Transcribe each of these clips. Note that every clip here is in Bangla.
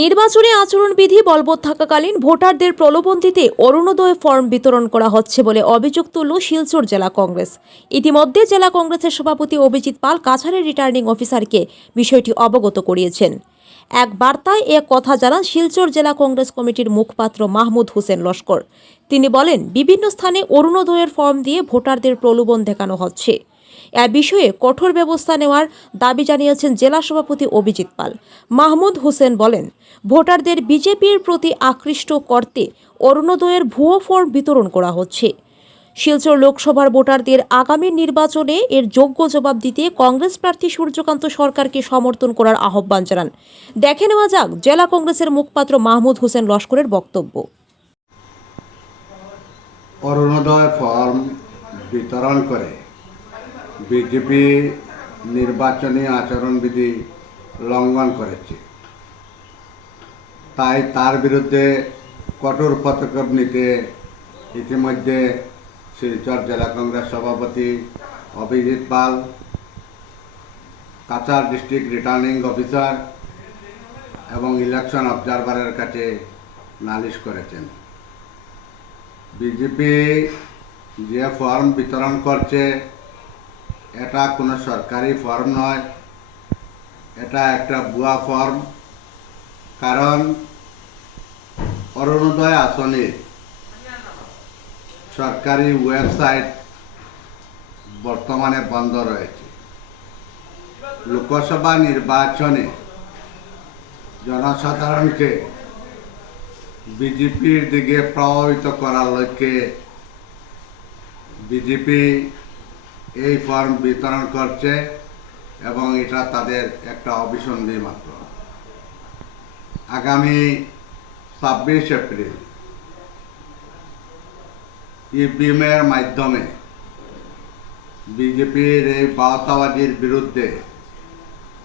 নির্বাচনী আচরণবিধি বলবৎ থাকাকালীন ভোটারদের প্রলোভন দিতে অরুণোদয় ফর্ম বিতরণ করা হচ্ছে বলে অভিযোগ তুলল শিলচর জেলা কংগ্রেস। ইতিমধ্যে জেলা কংগ্রেসের সভাপতি অভিজিৎ পাল কাছাড়ের রিটার্নিং অফিসারকে বিষয়টি অবগত করিয়েছেন। এক বার্তায় এ কথা জানান শিলচর জেলা কংগ্রেস কমিটির মুখপাত্র মাহমুদ হোসেন লস্কর। তিনি বলেন, বিভিন্ন স্থানে অরুণোদয়ের ফর্ম দিয়ে ভোটারদের প্রলোভন দেখানো হচ্ছে। এ বিষয়ে কঠোর ব্যবস্থা নেওয়ার দাবি জানিয়েছেন জেলা সভাপতি অভিজিৎ পাল। মাহমুদ হোসেন বলেন, ভোটারদের বিজেপির প্রতি আকৃষ্ট করতে অরুণোদয়ের ভুয়ো ফর্ম বিতরণ করা হচ্ছে। শিলচর লোকসভার ভোটারদের আগামী নির্বাচনে এর যোগ্য জবাব দিতে কংগ্রেস প্রার্থী সূর্যকান্ত সরকারকে সমর্থন করার আহ্বান জানান। দেখে নেওয়া যাক জেলা কংগ্রেসের মুখপাত্র মাহমুদ হোসেন লস্করের বক্তব্য। অরুণোদয় ফর্ম বিতরণ করে বিজেপি নির্বাচনী আচরণবিধি লঙ্ঘন করেছে। তাই তার বিরুদ্ধে কঠোর পদক্ষেপ নিতে ইতিমধ্যে শিলচর জেলা কংগ্রেস সভাপতি Abhijit Pal, Cachar district returning officer এবং ইলেকশন অবজারভারের কাছে নালিশ করেছেন। বিজেপি যে ফর্ম বিতরণ করছে এটা কোনো সরকারি ফর্ম নয়, এটা একটা ভুয়া ফর্ম কারণ অরুণোদয় আসনের সরকারি ওয়েবসাইট বর্তমানে বন্ধ রয়েছে। লোকসভা নির্বাচনে জনসাধারণকে বিজেপির দিকে প্রভাবিত করার লক্ষ্যে বিজেপি এই ফর্ম বিতরণ করছে এবং এটা তাদের একটা অভিসন্ধি মাত্র। আগামী ছাব্বিশ এপ্রিল ইভিএমের মাধ্যমে বিজেপির এই বার্তাবাজির বিরুদ্ধে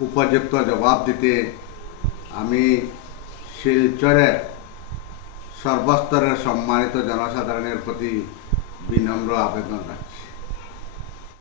উপযুক্ত জবাব দিতে আমি শিলচরের সর্বস্তরের সম্মানিত জনসাধারণের প্রতি বিনম্র আবেদন রাখছি।